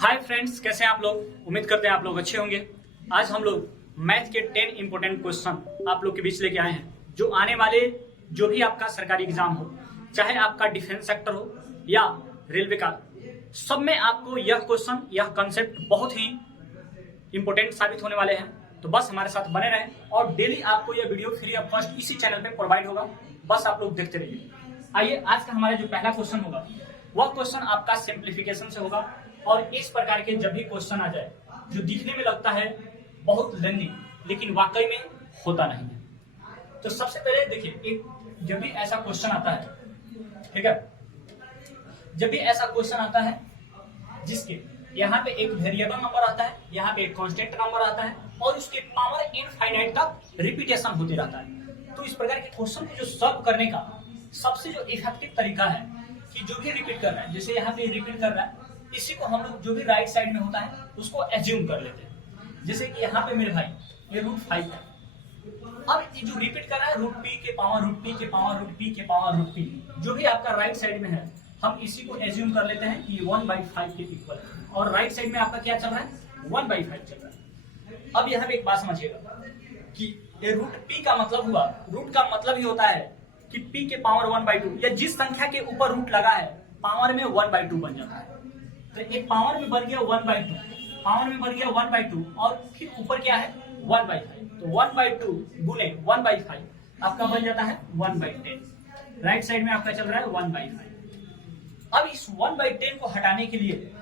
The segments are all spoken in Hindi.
हाय फ्रेंड्स, कैसे हैं आप लोग। उम्मीद करते हैं आप लोग अच्छे होंगे। आज हम लोग मैथ के 10 इंपोर्टेंट क्वेश्चन आप लोग के बीच लेके आए हैं, जो आने वाले जो भी आपका सरकारी एग्जाम हो, चाहे आपका डिफेंस सेक्टर हो या रेलवे का, सब में आपको यह क्वेश्चन, यह कंसेप्ट बहुत ही इंपोर्टेंट साबित होने वाले हैं। तो बस हमारे साथ बने रहें और डेली आपको यह वीडियो फ्री ऑफ कॉस्ट इसी चैनल पे प्रोवाइड होगा। बस आप लोग देखते रहिए। आइए, आज का हमारा जो पहला क्वेश्चन होगा वह क्वेश्चन आपका सिंप्लीफिकेशन से होगा। और इस प्रकार के जब भी क्वेश्चन आ जाए जो दिखने में लगता है बहुत लेंदी, लेकिन वाकई में होता नहीं है, तो सबसे पहले देखिए, जब भी ऐसा क्वेश्चन आता है, ठीक है, जब भी ऐसा क्वेश्चन आता है जिसके यहाँ पे एक वेरिएबल नंबर आता है, यहाँ पे एक कांस्टेंट नंबर आता है और उसके पावर इनफाइनाइट तक रिपीटेशन होते रहता है, तो इस प्रकार के क्वेश्चन को जो सॉल्व करने का सबसे जो इफेक्टिव तरीका है कि जो भी रिपीट कर रहा है, जैसे यहाँ पे रिपीट कर रहा है, इसी को हम लोग जो भी राइट साइड में होता है उसको एज्यूम कर लेते हैं। जैसे कि यहाँ पे मेरे भाई ये √5 है। अब ये जो रिपीट कर रहा है √p के पावर √p के पावर √p के पावर √p, जो भी आपका राइट साइड में है, हम इसी को एज्यूम कर लेते हैं कि 1/5 के इक्वल है। और राइट साइड में आपका क्या चल रहा है, 1/5 चल रहा है। अब यहाँ पे एक बात समझिएगा कि ये √p का मतलब हुआ, रूट का मतलब ही होता है कि p के पावर 1/2, या जिस संख्या के ऊपर रूट लगा है पावर में 1/2 बन जाता है। तो एक पावर में बन गया 1/2, पावर में बन गया 1/2 और फिर ऊपर क्या है 1/5, तो 1/2 गुने 1/5 आपका बन जाता है 1/10। राइट साइड में आपका चल रहा है 1/5। अब इस 1/10 को हटाने के लिए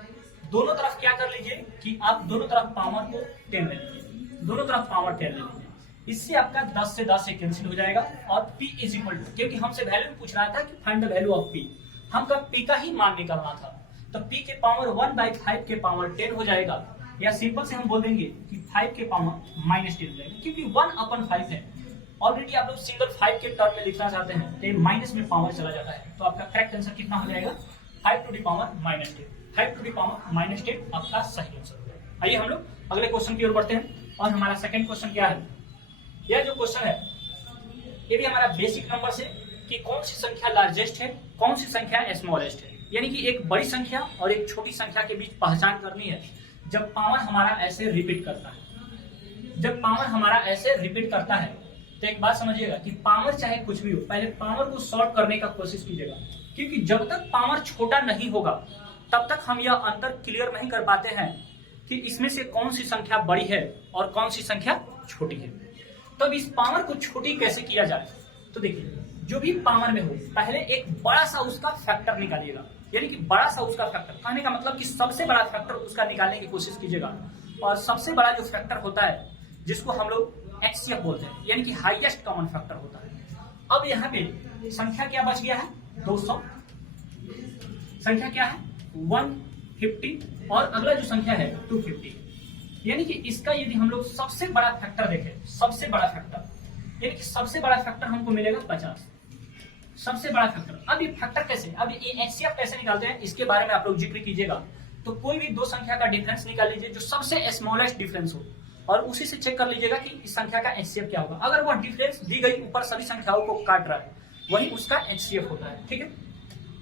दोनों तरफ क्या कर लीजिए कि आप दोनों तरफ पावर को 10 ले लीजिए, दोनों तरफ पावर 10 ले लीजिए। इससे आपका 10 से 10 से कैंसिल हो जाएगा और p इज इक्वल टू, क्योंकि हमसे वैल्यू पूछ रहा था कि find the value of p, हमका p का ही मान निकालना था, तो p के पावर 1/5 के पावर 10 हो जाएगा, या सिंपल से हम बोल देंगे कि 5 के पावर -10 हो जाएगा, क्योंकि 1/5 है। ऑलरेडी आप लोग सिंगल 5 के टर्म में लिखना चाहते हैं तो माइनस में पावर चला जाता है, तो आपका करेक्ट आंसर कितना हो जाएगा 5 to the power -10। 5 to the power -10 आपका सही आंसर हो जाएगा। आइए हम लोग अगले क्वेश्चन की ओर बढ़ते हैं। और हमारा सेकंड क्वेश्चन क्या है, यह जो क्वेश्चन है ये भी हमारा बेसिक नंबर से कि कौन सी संख्या लार्जेस्ट है, कौन सी संख्या स्मॉलेस्ट है, यानी कि एक बड़ी संख्या और एक छोटी संख्या के बीच पहचान करनी है जब पावर हमारा ऐसे रिपीट करता है। जब पावर हमारा ऐसे रिपीट करता है तो एक बात समझिएगा कि पावर चाहे कुछ भी हो, पहले पावर को सॉर्ट करने का कोशिश कीजिएगा, क्योंकि जब तक पावर छोटा नहीं होगा तब तक हम यह अंतर क्लियर नहीं कर पाते हैं कि इसमें से कौन सी संख्या बड़ी है और कौन सी संख्या छोटी है। तब इस पावर को छोटी कैसे किया जाए, तो देखिए, जो भी पावर में हो पहले एक बड़ा सा उसका फैक्टर निकालिएगा, यानी कि बड़ा सा उसका फैक्टर, कहने का मतलब कि सबसे बड़ा फैक्टर उसका निकालने की कोशिश कीजिएगा। और सबसे बड़ा जो फैक्टर होता है जिसको हम लोग HCF बोलते हैं, यानी कि हाईएस्ट कॉमन फैक्टर होता है। अब यहाँ पे संख्या क्या बच गया है 200, संख्या क्या है 150 और अगला जो संख्या है 250, यानी कि इसका यदि हम लोग सबसे बड़ा फैक्टर देखें, सबसे बड़ा फैक्टर यानी कि सबसे बड़ा फैक्टर हमको मिलेगा 50, सबसे बड़ा फैक्टर। अब ये फैक्टर कैसे, अब ये HCF कैसे निकालते हैं इसके बारे में आप लोग जिक्र कीजिएगा। तो कोई भी दो संख्या का डिफरेंस निकाल लीजिए जो सबसे स्मॉलेस्ट डिफरेंस हो, और उसी से चेक कर लीजिएगा कि इस संख्या का HCF क्या होगा। अगर वह डिफरेंस दी गई ऊपर सभी संख्याओं को काट रहा है, वही उसका HCF होता है, ठीक है।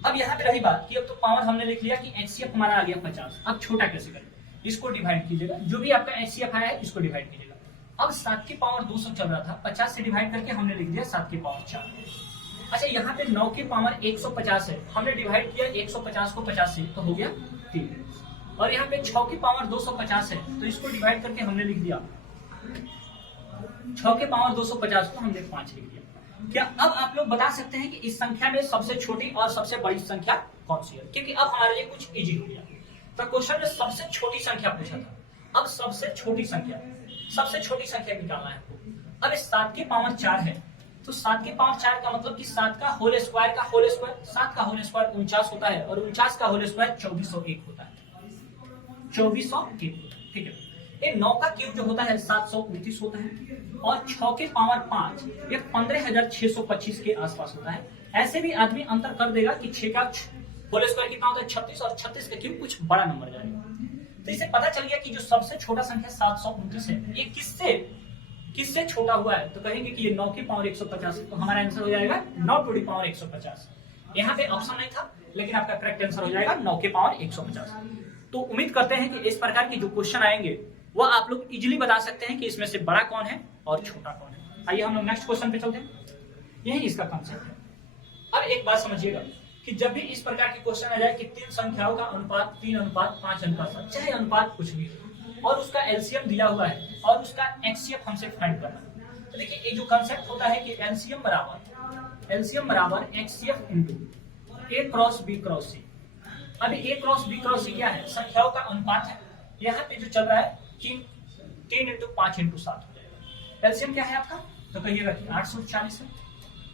अब यहाँ पे रही बात कि अब तो पावर हमने लिख लिया कि HCF हमारा आ गया 50, अब छोटा कैसे करें, इसको डिवाइड कीजिएगा, जो भी आपका HCF आया है इसको डिवाइड कीजिएगा। अब 7 की पावर 200 चल रहा था, 50 से डिवाइड करके हमने लिख दिया 7 की पावर 4। अच्छा, यहाँ पे 9 की पावर 150 है, हमने डिवाइड किया 150 को 50 से, तो हो गया 3। और यहाँ पे 6 की पावर 250 है, तो इसको डिवाइड करके हमने लिख दिया 6 के पावर 250 को हमने 5 लिख दिया। क्या अब आप लोग बता सकते हैं कि इस संख्या में सबसे छोटी और सबसे बड़ी संख्या कौन सी है, क्योंकि अब हमारे लिए कुछ इजी हो गया। तो क्वेश्चन में सबसे छोटी संख्या पूछा था, अब सबसे छोटी संख्या निकालना है आपको। अब इस 7 के पावर 4 है, तो 7 के पावर 4 का मतलब कि 7 का होल स्क्वायर का होल स्क्वायर, 7 का होल स्क्वायर 49 होता है और 49 का होल स्क्वायर 2401 होता है, 2401, ठीक है। ये 9 का क्यूब जो होता है 729 होता है, और 6 के पावर 5 ये 15625 के आसपास होता है। ऐसे भी आदमी अंतर कर देगा कि 6 का होल स्क्वायर कितना होता है 36, और 36 का क्यूब कुछ बड़ा नंबर जाएगा। तो इसे पता चल गया कि जो सबसे छोटा संख्या 729 है, ये किससे छोटा हुआ है, तो कहेंगे कि ये 9 की पावर 150 है, तो हमारा आंसर हो जाएगा 9 टू द पावर 150। यहाँ पे ऑप्शन नहीं था, लेकिन आपका करेक्ट आंसर हो जाएगा 9 के पावर 150। तो उम्मीद करते हैं कि इस प्रकार के जो क्वेश्चन आएंगे वह आप लोग इजीली बता सकते हैं कि इसमें से बड़ा कौन है और छोटा कौन है। आइए हम लोग नेक्स्ट क्वेश्चन पे चलते हैं। यही इसका कंसेप्ट है। अब एक बात समझिएगा कि जब भी इस प्रकार के क्वेश्चन आ जाए कि तीन संख्याओं का अनुपात 3:5:7, चाहे अनुपात कुछ भी हो और उसका एलसीएम दिया हुआ है और उसका एचसीएफ हमसे फाइंड करना है, तो देखिए एक जो कंसेप्ट होता है कि एलसीएम बराबर एचसीएफ इंटू ए क्रॉस बी क्रॉस सी। अभी ए क्रॉस बी क्रॉस सी क्या है? संख्याओं का अनुपात है। यहाँ पे जो चल रहा है 3 × 5 × 7 हो जाएगा। एलसीएम क्या है आपका? तो कहिएगा कि 840 है।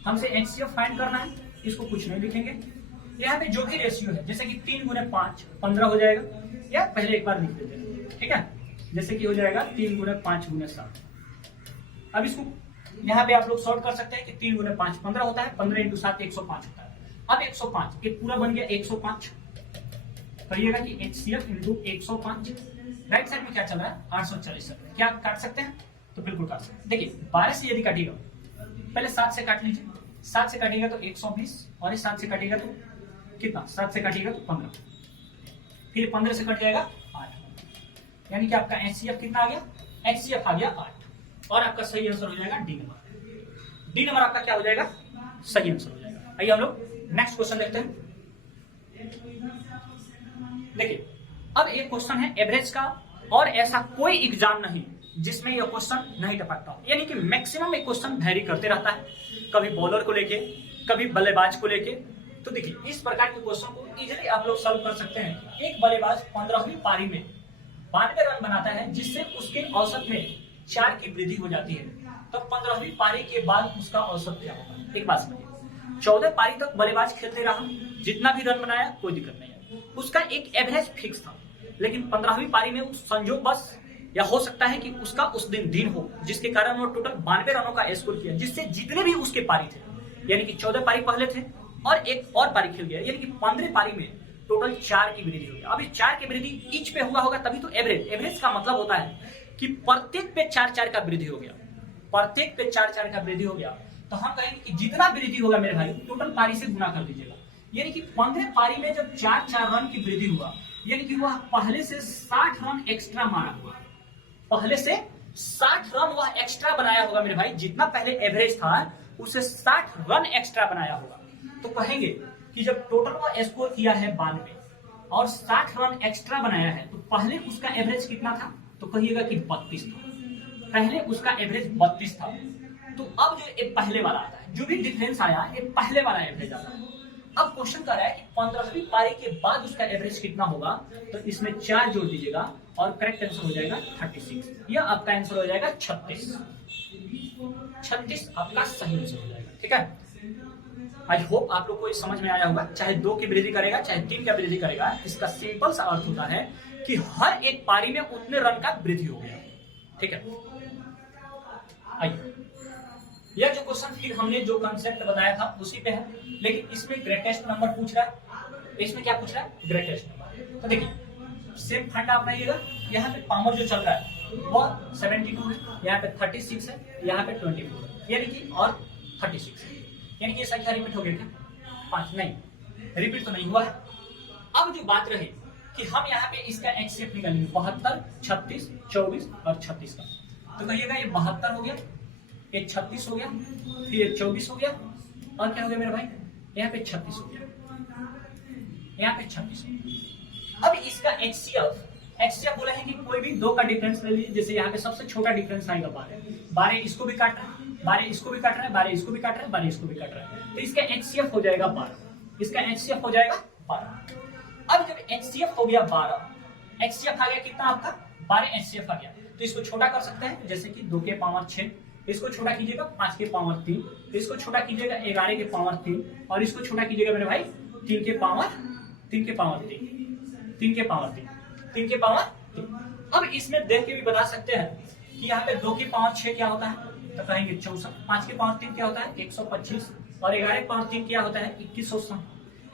हमसे एचसीएफ फाइंड करना है, इसको कुछ नहीं लिखेंगे। यहाँ पे जो भी रेशियो है, जैसे कि 3 × 5 15 हो जाएगा, या पहले एक बार लिख देते हैं, ठीक है। जैसे कि हो जाएगा 3 × 5 × 7। अब इसको यहाँ पे आप लोग सॉल्व कर सकते हैं कि 3 × 5 15 होता है, 15 × 7 105 होता है। अब 105 एक पूरा बन गया 105, कहिएगा कि एचसीएफ इंटू 105। राइट साइड में क्या चल रहा है? 840। क्या काट सकते हैं? तो बिल्कुल काट सकते हैं। देखिए 12 से यदि काटिएगा, पहले 7 से काट लीजिए। 7 से काटिएगा तो 120, और 7 से काटिएगा तो कितना? 7 से काटिएगा तो 15, फिर 15 से कट जाएगा 8, यानी कि आपका एचसीएफ कितना आ गया? एचसीएफ आ गया 8, और आपका सही आंसर हो जाएगा डी नंबर। डी नंबर आपका क्या हो जाएगा? सही आंसर हो जाएगा। आइए हम लोग नेक्स्ट क्वेश्चन देखते हैं। देखिए अब एक क्वेश्चन है एवरेज का, और ऐसा कोई एग्जाम नहीं जिसमें यह क्वेश्चन नहीं टपकता हो, यानी कि मैक्सिमम एक क्वेश्चन वैरी करते रहता है, कभी बॉलर को लेके, कभी बल्लेबाज को लेके। तो देखिए इस प्रकार के क्वेश्चन को इजीली आप लोग सॉल्व कर सकते हैं। एक बल्लेबाज 15वीं पारी में 92 रन बनाता है, जिससे उसके औसत में 4 की वृद्धि हो जाती है। तो 15वीं पारी के बाद उसका औसत क्या होगा? एक बात समझिए, 14 पारी तक बल्लेबाज खेलते रहा, जितना भी रन बनाया कोई दिक्कत नहीं है, उसका एक एवरेज फिक्स था। लेकिन 15वीं पारी में उस संजोगवश, या हो सकता है कि उसका उस दिन हो जिसके कारण वो टोटल 92 रनों का स्कोर किया, जिससे जितने भी उसके पारी थे, यानी कि 14 पारी पहले थे और एक और पारी खेल गया, यानी कि 15 पारी में टोटल 4 की वृद्धि हो गया। अब इस 4 की वृद्धि ईच पे हुआ होगा, तभी तो एवरेज। एवरेज का मतलब होता है कि प्रत्येक पे 4-4 का वृद्धि हो गया, प्रत्येक पे 4-4 का वृद्धि हो गया। तो हम कहेंगे कि जितना वृद्धि होगा मेरे भाई, टोटल पारी से गुना कर दीजिएगा, यानी कि 15 पारी में जब 4-4 रन की वृद्धि हुआ, यानी कि वह पहले से 60 रन एक्स्ट्रा मारा हुआ, पहले से 60 रन वह एक्स्ट्रा बनाया होगा मेरे भाई। जितना पहले एवरेज था उसे 60 रन एक्स्ट्रा बनाया होगा। तो कहेंगे कि जब टोटल वह स्कोर किया है 92 और 60 रन एक्स्ट्रा बनाया है, तो पहले उसका एवरेज कितना था? तो कहिएगा कि 32 था। पहले उसका एवरेज 32 था। तो अब जो ये पहले वाला आता है, जो भी डिफरेंस आया, ये पहले वाला एवरेज आता है। अब क्वेश्चन कर रहा है कि 15वीं पारी के बाद उसका एवरेज कितना होगा, तो इसमें 4 जोड़ दीजिएगा और करेक्ट आंसर हो जाएगा 36। यह आपका आंसर हो जाएगा 36। 36 आपका सही आंसर हो जाएगा, ठीक है। आई होप आप लोग को ये समझ में आया होगा। चाहे 2 की वृद्धि करेगा, चाहे 3 का वृद्धि करेगा, इसका सिंपल सा अर्थ होता है कि हर एक पारी में उतने रन का वृद्धि हो गया, ठीक है। आइए, यह जो क्वेश्चन फिर हमने जो कंसेप्ट बताया था उसी पे है, लेकिन इसमें ग्रेटेस्ट नंबर पूछ रहा है। इसमें क्या पूछ रहा है? Greatest number. तो देखिए सेम फंडा अपनाइएगा। यहाँ पे पावर जो चल रहा है वो 72 है, यहाँ पे 36 है, यहाँ पे 24 है, यानी कि और 36 है, यानी कि ये संख्या रिपीट हो गई क्या? 5 नहीं, रिपीट तो नहीं हुआ है। अब जो बात रही कि हम यहाँ पे इसका एक्सेप्ट निकालेंगे, 72, 36, 24 और 36 का। तो कहिएगा ये 72 हो गया, ये 36 हो गया, फिर ये 24 हो गया, और क्या हो गया मेरे भाई? यहाँ पे 36 हो गया, यहाँ पे 36 हो गया। अब इसका एचसीएफ बोला है कि कोई भी 2 का डिफरेंस ले लीजिए। जैसे यहाँ पे सबसे छोटा डिफरेंस आएगा 12 इसको भी काट रहा है, 12 इसको भी काट रहा है, 12 इसको भी काट रहा है, 12 इसको भी काट रहा है, तो इसका एचसीएफ हो जाएगा 12। इसका एचसीएफ हो जाएगा 12। अब जब एचसीएफ हो गया 12, एचसीएफ आ गया कितना आपका? 12 एचसीएफ आ गया। तो इसको छोटा कर सकते हैं, जैसे कि 2 के पावर 6, इसको छोटा कीजिएगा 5 के पावर 3, इसको छोटा कीजिएगा 11 के पावर 3, और इसको छोटा कीजिएगा मेरे भाई 3 के पावर 3, 3 के पावर 3। अब इसमें देख के भी बता सकते हैं कि यहाँ पे 2 के पावर 6 क्या होता है, तो कहेंगे 64, 5 के पावर 3 क्या होता है 125, और 11 के पावर 3 क्या होता है 2100,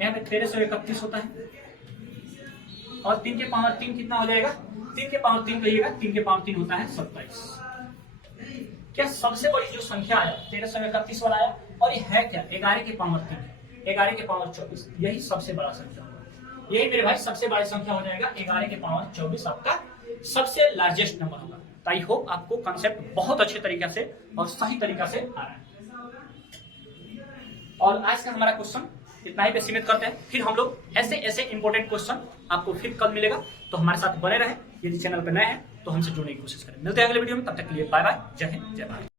यहाँ पे 1331 होता है, और 3 के पावर 3 कितना हो जाएगा? 3 के पावर 3 कहिएगा, 3 के पावर 3 होता है 27। क्या सबसे बड़ी जो संख्या आया 1331 वाला आया, और ये है क्या? 11 के पावर 3, 11 के पावर 24, यही सबसे बड़ा संख्या होगा। यही मेरे भाई सबसे बड़ी संख्या हो जाएगा। 11 के पावर 24 आपका सबसे लार्जेस्ट नंबर होगा। तो आई होप आपको कॉन्सेप्ट बहुत अच्छे तरीके से और सही तरीका से आ रहा है। और आज का हमारा क्वेश्चन इतना ही पे सीमित करते हैं। फिर हम लोग ऐसे ऐसे इंपॉर्टेंट क्वेश्चन आपको फिर कल मिलेगा। तो हमारे साथ बने रहे। यदि चैनल पर नए हैं तो हमसे जुड़ने की कोशिश करें। मिलते हैं अगले वीडियो में, तब तक के लिए बाय बाय। जय हिंद, जय भारत।